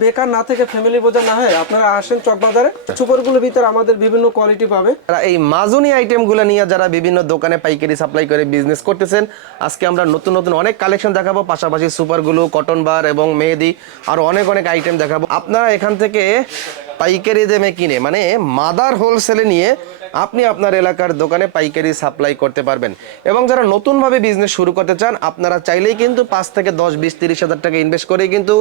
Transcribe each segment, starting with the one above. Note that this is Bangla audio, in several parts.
বেকার না থেকে ফ্যামিলি বোঝা না হয় আপনারা আসেন চকবাজারে। সুপারগুলোর ভিতরে আমাদের বিভিন্ন কোয়ালিটি পাবে। এই মাজুনি আইটেমগুলো নিয়ে যারা বিভিন্ন দোকানে পাইকারি সাপ্লাই করে বিজনেস করতেছেন, আজকে আমরা নতুন নতুন অনেক কালেকশন দেখাবো, পাশাপাশি সুপারগুলো, কটন বার এবং মেহেদি আর অনেক অনেক আইটেম দেখাবো। আপনারা এখান থেকে পাইকারি দামে কিনে মানে মাদার হোলসেলে নিয়ে আপনি আপনার এলাকার দোকানে পাইকারি সাপ্লাই করতে পারবেন। এবং যারা নতুনভাবে বিজনেস শুরু করতে চান, আপনারা চাইলেই কিন্তু 5 থেকে 10, 20, 30 হাজার টাকা ইনভেস্ট করে কিন্তু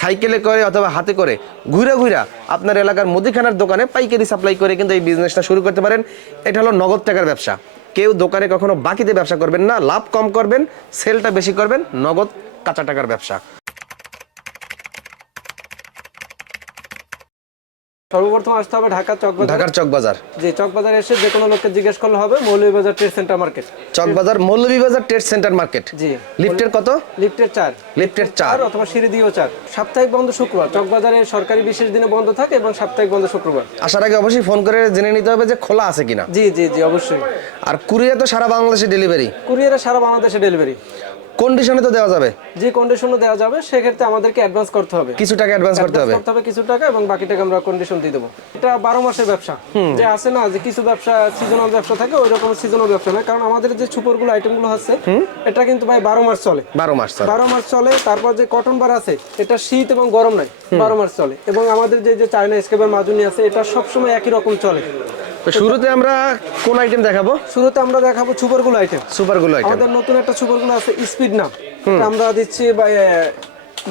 সাইকেলে করে অথবা হাতে করে ঘুরে ঘুরে আপনার এলাকার মুদিখানার দোকানে পাইকারি সাপ্লাই করে কিন্তু এই বিজনেসটা শুরু করতে পারেন। এটা হলো নগদ টাকার ব্যবসা। কেউ দোকানে কখনো বাকিতে ব্যবসা করবেন না, লাভ কম করবেন, সেলটা বেশি করবেন, নগদ কাঁচা টাকার ব্যবসা। সর্বপ্রথম আসতে হবে ঢাকার চকবাজার। জি, চকবাজারে এসে যে কোনো লোককে জিজ্ঞেস করলে হবে Moulvibazar trade centre market. Chawkbazar Moulvibazar trade centre market. জি। লিফটের কত? লিফটের 4 অথবা সিঁড়ি দিয়েও 4। সাপ্তাহিক বন্ধ শুক্রবার। চকবাজারে সরকারি বিশেষ দিনে বন্ধ থাকে এবং সাপ্তাহিক বন্ধ শুক্রবার। আসার আগে অবশ্যই ফোন করে জেনে নিতে হবে যে খোলা আছে কিনা। জি জি জি, অবশ্যই। আর কুরিয়ার তো সারা বাংলাদেশে ডেলিভারি। কুরিয়ারে সারা বাংলাদেশে ডেলিভারি। কন্ডিশনে তো দেওয়া যাবে? যে কন্ডিশনও দেওয়া যাবে, সেক্ষেত্রে আমাদেরকে অ্যাডভান্স করতে হবে, কিছু টাকা অ্যাডভান্স করতে হবে কিছু টাকা, এবং বাকি টাকা আমরা কন্ডিশন দিয়ে দেবো। এটা 12 মাসের ব্যবসা। যে আছে না যে কিছু ব্যবসা সিজনাল ব্যবসা থাকে, ওই রকম সিজনাল ব্যবসা না। কারণ আমাদের যে সুপারগুলো আইটেমগুলো আছে এটা কিন্তু ভাই 12 মাস চলে। 12 মাস চলে। তারপর যে কটন বার আছে এটা শীত এবং গরম নাই, 12 মাস চলে। এবং আমাদের যে চায়না স্কেপের মাজুনি আছে এটা সবসময় একই রকম চলে। শুরুতে আমরা কোন আইটেম দেখাবো? শুরুতে আমরা দেখাবো সুপারগুলো আইটেম। আমাদের নতুন একটা সুপারগুলো আছে স্পিড নাম। আমরা দিচ্ছি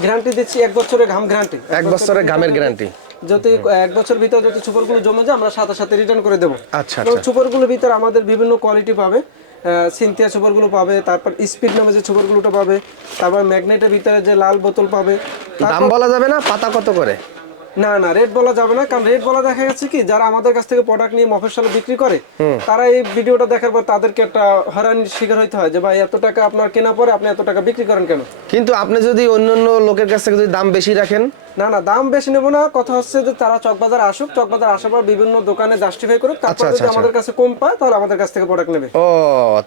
গ্যারান্টি দিচ্ছি 1 বছরের ঘাম গ্যারান্টি। 1 বছরের ঘামের গ্যারান্টি। যদি 1 বছর ভিতরে যদি সুপারগুলো জমে যায় আমরা সাথে সাথে রিটার্ন করে দেবো। আচ্ছা। সুপারগুলোর ভিতরে আমাদের বিভিন্ন কোয়ালিটি পাবে। সিনথিয়া সুপারগুলো পাবে, তারপর স্পিড নামে যে সুপারগুলোটা পাবে, তারপর ম্যাগনেটের ভিতরে যে লাল বোতল পাবে। দাম বলা যাবে না? পাতা কত করে? না, রেট বলা যাবে না। কারণ রেট বলা দেখা যাচ্ছে কি, যারা আমাদের কাছ থেকে প্রোডাক্ট নিয়ে মফস্বলে বিক্রি করে তারা এই ভিডিওটা দেখার পর তাদেরকে একটা হয়রানির শিকার হইতে হয় যে ভাই এত টাকা আপনার কেনা পরে আপনি এত টাকা বিক্রি করেন কেন। কিন্তু আপনি যদি অন্যান্য লোকের কাছ থেকে যদি দাম বেশি রাখেন? না, দাম বেশি নেব না। কথা হচ্ছে যে তারা চকবাজার আসুক, চকবাজার আসার পর বিভিন্ন দোকানে জাস্টিফাই করুক, তারপর যদি আমাদের কাছে কম পায় তাহলে আমাদের কাছ থেকে প্রোডাক্ট নেবে। ও,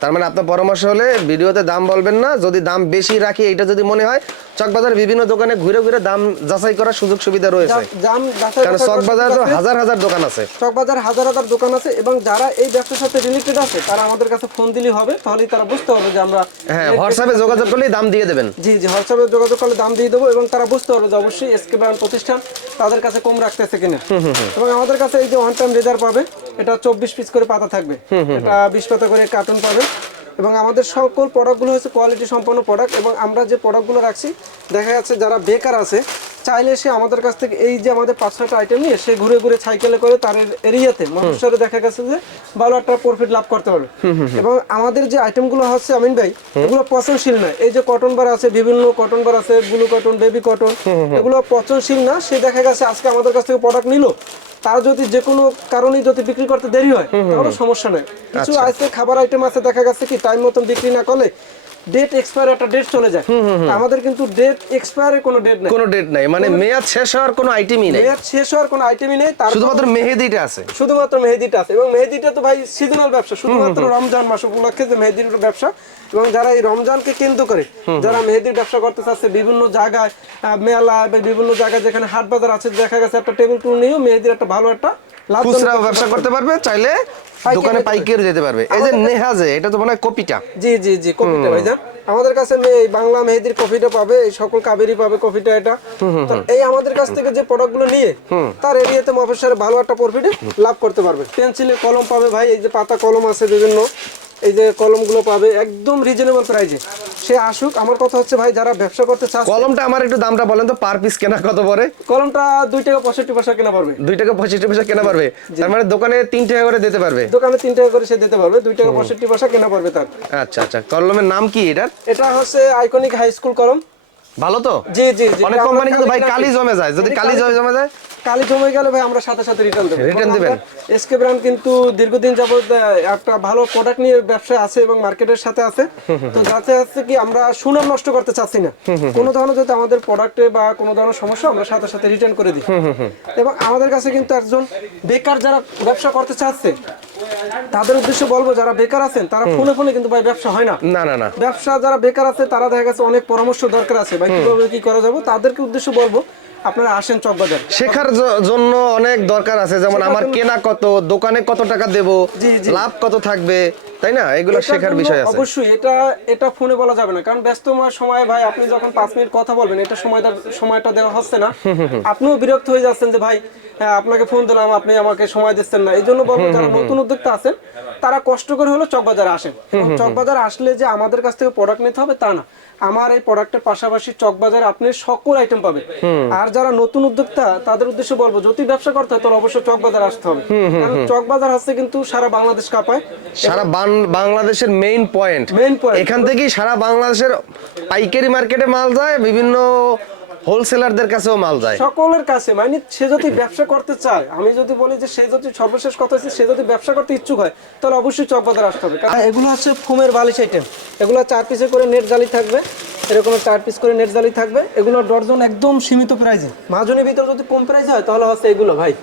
তার মানে আপনার পরামর্শ হলে ভিডিওতে দাম বলবেন না। যদি দাম বেশি রাখি এটা যদি মনে হয়, চকবাজার বিভিন্ন দোকানে ঘুরে ঘুরে দাম যাচাই করার সুযোগ সুবিধা রয়েছে। দাম যাচাই, কারণ চকবাজার তো হাজার হাজার দোকান আছে। চকবাজার হাজার হাজার দোকান আছে, এবং যারা এই ব্যবসার সাথে রিলেটেড আছে তারা আমাদের কাছে ফোন দিলেই হবে, তাহলেই তারা বুঝতে পারবে যে আমরা হোয়াটসঅ্যাপে যোগাযোগ করলেই দাম দিয়ে দেবেন। জি, হোয়াটসঅ্যাপে যোগাযোগ করলে দাম দিয়ে দেবো, এবং তারা বুঝতে পারবে যে অবশ্যই এসকে ব্র্যান্ড প্রতিষ্ঠান তাদের কাছে কম রাখতেছে কিনা। এবং আমাদের কাছে এই যে ওয়ান টাইম রেজার পাবে, এটা 24 পিস করে পাতা থাকবে, এটা 20 পাতা করে কার্টুন পাবে। এবং আমাদের সকল প্রোডাক্টগুলো হচ্ছে কোয়ালিটি সম্পন্ন প্রোডাক্ট। এবং আমরা যে প্রোডাক্টগুলো রাখছি, দেখা যাচ্ছে যারা বেকার আছে চাইলে সে আমাদের কাছ থেকে এই যে আমাদের 5-6টা আইটেম নিয়ে সে ঘুরে ঘুরে সাইকেলে করে তার এরিয়াতে মফস্বলে দেখা গেছে যে ভালো একটা প্রফিট লাভ করতে পারবে। এবং আমাদের যে আইটেমগুলো হচ্ছে আমিন ভাই, এগুলো পচনশীল না। এই যে কটন বার আছে, বিভিন্ন কটন বার আছে, ব্লু কটন, বেবি কটন, এগুলো পচনশীল না। সে দেখা গেছে আজকে আমাদের কাছ থেকে প্রোডাক্ট নিল, তার যদি যে কোনো কারণে যদি বিক্রি করতে দেরি হয় তাহলে সমস্যা নেই। কিছু আছে খাবার আইটেম আছে, দেখা গেছে কি টাইম মতন বিক্রি না করলে ডেট এক্সপায়ার একটা ডেট চলে যায়। আমাদের কিন্তু ডেট এক্সপায়ারের কোনো ডেট নাই, মানে মেয়াদ শেষ হওয়ার কোনো আইটেমই নেই। শুধুমাত্র মেহেদিটা আছে। এবং মেহেদিটা তো ভাই সিজনাল ব্যবসা, শুধুমাত্র রমজান মাস উপলক্ষে যে মেহেদির ব্যবসা। এবং যারা এই রমজানকে কেন্দ্র করে যারা মেহেদির ব্যবসা করতে চাচ্ছে, বিভিন্ন জায়গায় মেলা বা বিভিন্ন জায়গায় যেখানে হাট বাজার আছে, দেখা গেছে একটা টেবিল টুল নিয়েও মেহেদির একটা ভালো একটা খুচরা ব্যবসা করতে পারবে, চাইলে দোকানে পাইকারি যেতে পারবে। এই যে নেহাজে, এটা তো মনে হয় কপিটা। জি, কপিটা ভাইজান। আমাদের কাছে বাংলা মেহেদির কপিটা পাবে, এই সকল কাবেরি পাবে কপিটা। এটা এই আমাদের কাছ থেকে যে প্রোডাক্টগুলো নিয়ে তার এরিয়াতে মফস্বলে ভালো একটা প্রফিটে লাভ করতে পারবে। পেন্সিলের কলম পাবে ভাই, এই যে পাতা কলম আছে বিভিন্ন, এই যে কলমগুলো পাবে একদম রিজনেবল প্রাইসে। সে আসুক। আমার কথা হচ্ছে ভাই, যারা ব্যবসা করতে চাচ্ছে, কলমটা আমার একটু দামটা বলেন তো, পার পিস কেনা কত পড়ে? কলমটা 2 টাকা 65 পয়সা কেনা পারবে। 2 টাকা 65 পয়সা কেনা পারবে, তার মানে দোকানে 3 টাকা করে দিতে পারবে। দোকানে 3 টাকা করে সে দিতে পারবে, 2 টাকা 65 পয়সা কেনা পারবে তার। আচ্ছা। কলমের নাম কি এটার? এটা হচ্ছে আইকনিক হাই স্কুল কলম। ভালো তো? জি। অনেক কোম্পানি কিন্তু ভাই কালি জমে যায়, যদি কালি জমে যায়, কালি জমে গেলে ভাই আমরা সাথে সাথে রিটার্ন দেবেন। এসকে ব্র্যান্ড কিন্তু দীর্ঘদিন যাবত একটা ভালো প্রোডাক্ট নিয়ে ব্যবসা আছে এবং মার্কেটের সাথে আছে। তো যাতে আছে কি আমরা সুনাম নষ্ট করতে চাচ্ছি না। কোনো ধরনের যদি আমাদের প্রোডাক্টে বা কোনো ধরনের সমস্যা, আমরা সাথে সাথে রিটার্ন করে দিই। এবং আমাদের কাছে কিন্তু একজন বেকার যারা ব্যবসা করতে চাচ্ছে তাদের উদ্দেশ্যে বলবো, যারা বেকার আছেন তারা ফোনে কিন্তু ভাই ব্যবসা হয় না। ব্যবসা যারা বেকার আছে তারা দেখা গেছে অনেক পরামর্শ দরকার আছে ভাই, কিভাবে কি করা যাবে। তাদেরকে উদ্দেশ্যে বলবো আপনারা আসেন চকবাজার। শেখার জন্য অনেক দরকার আছে, যেমন আমার কেনা কত, দোকানে কত টাকা দেব, জি, জি। লাভ কত থাকবে, তাই না? এগুলো এটার শেখার জন্য বিষয় আছে। অবশ্যই এটা ফোনে বলা যাবে না, কারণ ব্যস্তময় সময় ভাই আপনি যখন 5 মিনিট কথা বলবেন এটা সময়টা দেওয়া হচ্ছে না, আপনিও বিরক্ত হয়ে যাচ্ছেন যে ভাই হ্যাঁ, আপনাকে ফোন দিলাম আপনি আমাকে সময় দিচ্ছেন না। এই জন্য বলবো যারা নতুন উদ্যোক্তা আছেন তারা কষ্ট করে হলো চকবাজারে আসেন। চকবাজারে আসলে যে আমাদের কাছ থেকে প্রোডাক্ট নিতে হবে তা না, আমার এই প্রোডাক্টের পাশাপাশি চকবাজারে আপনি সকল আইটেম পাবেন। আর যারা নতুন উদ্যোক্তা তাদের উদ্দেশ্যে বলবো, যদি ব্যবসা করতে হয় তাহলে অবশ্যই চকবাজার আসতে হবে, কারণ চকবাজার হচ্ছে কিন্তু সারা বাংলাদেশ কাঁপায়। সারা বাংলাদেশের মেইন পয়েন্ট, এখান থেকেই সারা বাংলাদেশের পাইকারি মার্কেটে মাল যায়, বিভিন্ন হোলসেলারদের কাছেও মাল যায়, সকলের কাছে। মানে সে যদি ব্যবসা করতে চায়, আমি যদি বলি যে সে যদি সর্বশেষ কথা হচ্ছে সে যদি ব্যবসা করতে ইচ্ছুক হয় তাহলে অবশ্যই চকবাজার আসতে হবে। এগুলো হচ্ছে ফোমের বালিশ আইটেম, এগুলো 4 পিসে করে নেট জালি থাকবে, এরকম 4 পিস করে নেট জালি থাকবে। এগুলো ডর্জন একদম সীমিত প্রাইসে, মাঝনের ভিতরে যদি কম প্রাইস হয় তাহলে হচ্ছে এগুলো ভাই।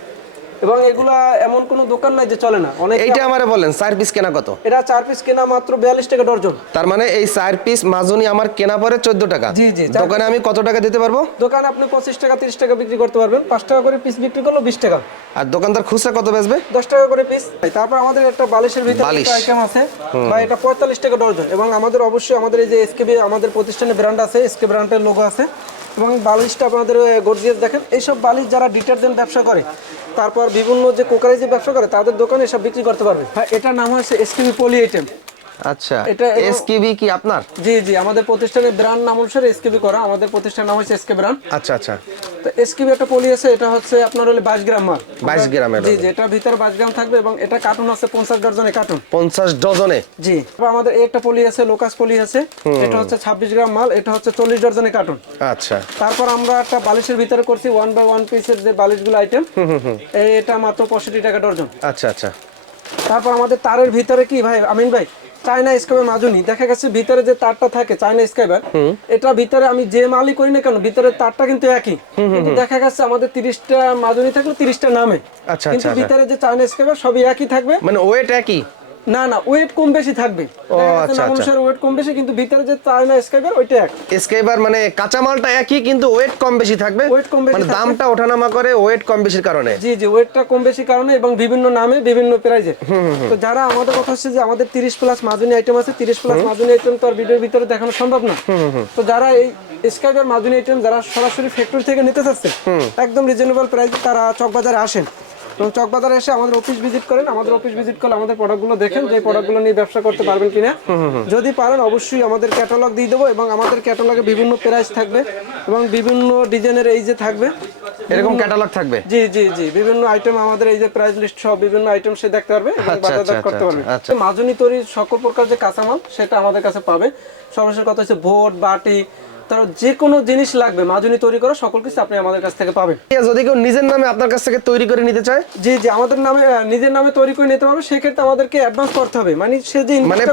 এবং এগুলা এমন কোনো দোকান নাই যে চলে না। অনেক এইটা আমারে বলেন 4 পিস কেনা কত? এটা 4 পিস কেনা মাত্র 42 টাকা ডর্জন। তার মানে এই 4 পিস মাজুনি আমার কেনা পরে 14 টাকা। জি, জি। দোকানে আমি কত টাকা দিতে পারবো? দোকানে আপনি 25 টাকা 30 টাকা বিক্রি করতে পারবেন, 5 টাকা করে পিস বিক্রি করলে 20 টাকা। আর দোকানদার খুচরা কত বেচবে? 10 টাকা করে পিস। তারপর আমাদের একটা বালিশের ভিতরে বালিশ। একটা আইটেম আছে ভাই, এটা 45 টাকা ডর্জন। এবং আমাদের অবশ্যই আমাদের এই যে এসকেবি আমাদের প্রতিষ্ঠানের ব্র্যান্ড আছে, এসকে ব্র্যান্ডের লোগো আছে। এবং বালিশটা আপনাদের গর্জিয়াস দেখেন। এইসব বালিশ যারা ডিটারজেন্ট ব্যবসা করে, তারপর বিভিন্ন যে কোকারাইজে ব্যবসা করে তাদের দোকানে এসব বিক্রি করতে পারবে। হ্যাঁ, এটার নাম হচ্ছে এসকেবি পলি আইটেম। আচ্ছা, এটা এসকেবি কি আপনার? জি, জি, আমাদের প্রতিষ্ঠানের ব্র্যান্ড নাম অনুসারে এসকেবি করা, আমাদের প্রতিষ্ঠানের নাম হচ্ছে এসকে ব্র্যান্ড। আচ্ছা আচ্ছা। তো এসকেবি একটা পলি আছে, এটা হচ্ছে আপনার হলো 22 গ্রাম মাল। 22 গ্রামের। জি, জি, এটার ভিতরে 22 গ্রাম থাকবে এবং এটা কার্টুন আছে 50 ডজনে কার্টুন। 50 ডজনে? জি। তারপর আমাদের একটা পলি আছে, লোকাস পলি আছে, এটা হচ্ছে 26 গ্রাম মাল, এটা হচ্ছে 40 ডজনে কার্টুন। আচ্ছা। তারপর আমরা একটা বালিশের ভিতরে করছি 1 বাই 1 পিসের যে বালিশগুলো আইটেম, এটা মাত্র 65 টাকা ডজন। আচ্ছা আচ্ছা। তারপর আমাদের তারের ভিতরে কি ভাই আমিন ভাই, চায়না স্কাইবার মাজুনি, দেখা গেছে ভিতরে যে তারটা থাকে চায়না স্কাইবার, এটা ভিতরে আমি যে মালই করি না কেন ভিতরে তারটা কিন্তু একই, কিন্তু দেখা গেছে আমাদের 30টা মাজুনি থাকলে 30টা নামে, আচ্ছা কিন্তু আচ্ছা। ভিতরে যে চায়না স্কাইবার সবই একই থাকবে। মানে ওয়েট একই? না না, ওয়েট কম বেশি থাকবে। আচ্ছা আচ্ছা। ওয়েট কম বেশি, কিন্তু ভিতরে যে চায়না স্কাইবার ওইটা এক। স্কাইবার মানে কাঁচামালটা একই কিন্তু ওয়েট কম বেশি থাকবে, ওয়েট কম বেশি মানে থাকবে। দামটা ওঠানামা করে ওয়েট কম বেশির কারণে। জি, জি, ওয়েটটা কম বেশি কারণে এবং বিভিন্ন নামে বিভিন্ন প্রাইজে। তো যারা আমাদের কথা হচ্ছে যে আমাদের 30 প্লাস মাজুনি আইটেম আছে, 30 প্লাস মাজুনি আইটেম তো আর ভিডিওর ভিতরে দেখানো সম্ভব না। তো যারা এই স্কাইবার মাজুনি আইটেম যারা সরাসরি ফ্যাক্টরি থেকে নিতে চাচ্ছে একদম রিজনেবল প্রাইসে, তারা চকবাজারে আসেন এবং চকবাজারে এসে আমাদের অফিস ভিজিট করেন। আমাদের অফিস ভিজিট করলে আমাদের প্রোডাক্টগুলো দেখেন যে প্রোডাক্টগুলো নিয়ে ব্যবসা করতে পারবেন কিনা। যদি পারেন অবশ্যই আমাদের ক্যাটালগ দিয়ে দেবো এবং আমাদের ক্যাটালগে বিভিন্ন প্রাইস থাকবে এবং বিভিন্ন ডিজাইনের এই যে থাকবে, এরকম ক্যাটালগ থাকবে। জি, জি, জি, বিভিন্ন আইটেম আমাদের এই যে প্রাইস লিস্ট সব বিভিন্ন আইটেম সে দেখতে পারবে এবং বাজারজাত করতে পারবে। মাজুনি তৈরির সকল প্রকার যে কাঁচামাল সেটা আমাদের কাছে পাবে। সর্বশেষ কথা হচ্ছে বোর্ড বাটি, তার যে কোনো জিনিস লাগবে মাজুনি তৈরি করা সকল কিছু আপনি আমাদের কাছ থেকে পাবেন। যদি কেউ নিজের নামে আপনার কাছ থেকে তৈরি করে নিতে চায়? জি, জি, আমাদের নামে নিজের নামে তৈরি করে নিতে পারবে, সেক্ষেত্রে আমাদেরকে অ্যাডভান্স করতে হবে। মানে সে যে মানে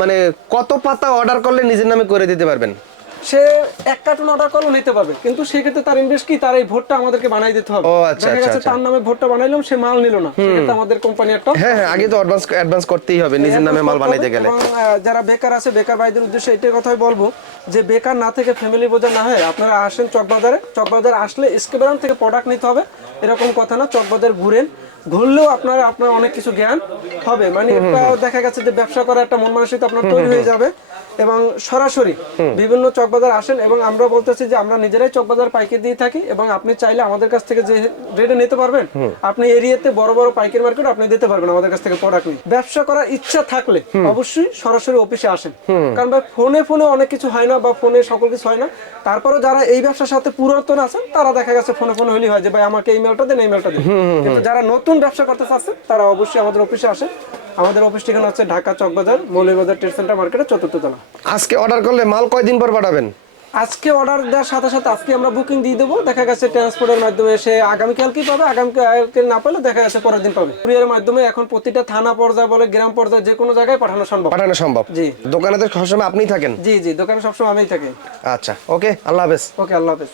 মানে কত পাতা অর্ডার করলে নিজের নামে করে দিতে পারবেন? সে 1 কার্টুন অর্ডার করলেও নিতে পারবে, কিন্তু সেক্ষেত্রে তার ইনভেস্ট কি, তার এই ভোটটা আমাদেরকে বানাই দিতে হবে। ও আচ্ছা দেখা আচ্ছা গেছে তার নামে ভোটটা বানাইলাম, সে মাল নিল না, সেক্ষেত্রে আমাদের কোম্পানি একটা হ্যাঁ হ্যাঁ, আগে তো অ্যাডভান্স করতেই হবে নিজের নামে মাল বানাইতে গেলে। এবং যারা বেকার আছে বেকার ভাইদের উদ্দেশ্যে এটাই কথাই বলবো যে বেকার না থেকে ফ্যামিলি বোঝা না হয় আপনারা আসেন চকবাজারে আসলে এসকে ব্র্যান্ড থেকে প্রোডাক্ট নিতে হবে এরকম কথা না। চকবাজার ঘুরলেও আপনার অনেক কিছু জ্ঞান হবে। মানে এটা দেখা গেছে যে ব্যবসা করার একটা মন মানসিকতা আপনার তৈরি হয়ে যাবে এবং সরাসরি বিভিন্ন চকবাজার আসেন। এবং আমরা বলতেছি যে আমরা নিজেরাই চকবাজার পাইকারি দিয়ে থাকি এবং আপনি চাইলে আমাদের কাছ থেকে যে রেটে নিতে পারবেন, আপনি এরিয়াতে বড় বড় পাইকারি মার্কেট আপনি দিতে পারবেন আমাদের কাছ থেকে প্রোডাক্ট নিয়ে। ব্যবসা করার ইচ্ছা থাকলে অবশ্যই সরাসরি অফিসে আসেন, কারণ ভাই ফোনে অনেক কিছু হয় না বা ফোনে সকল কিছু হয় না। তারপরেও যারা এই ব্যবসার সাথে পুরাতন আছেন তারা দেখা গেছে ফোনে হলেই হয় যে ভাই আমাকে এই মেলটা দেন এই মেলটা দেন, কিন্তু যারা নতুন ব্যবসা করতে চাচ্ছেন তারা অবশ্যই আমাদের অফিসে আসেন। আমাদের অফিস ঠিকানা হচ্ছে ঢাকা চকবাজার মৌলভীবাজার ট্রেড সেন্টার মার্কেটের 4th তলা। আজকে অর্ডার করলে মাল কয়দিন পর পাঠাবেন? আজকে অর্ডার দেওয়ার সাথে সাথে আজকে আমরা বুকিং দিয়ে দেবো। দেখা গেছে ট্রান্সপোর্টের মাধ্যমে সে আগামীকালকেই পাবে, আগামীকালকে না পেলে দেখা গেছে পরের দিন পাবে। কুরিয়ারের মাধ্যমে এখন প্রতিটা থানা পর্যায়ে বলে গ্রাম পর্যায়ে যে কোনো জায়গায় পাঠানো সম্ভব। জি, দোকানে তো সবসময় আপনিই থাকেন? জি, জি, দোকানে সবসময় আমিই থাকি। আচ্ছা, ওকে, আল্লাহ হাফেজ। ওকে, আল্লাহ হাফেজ।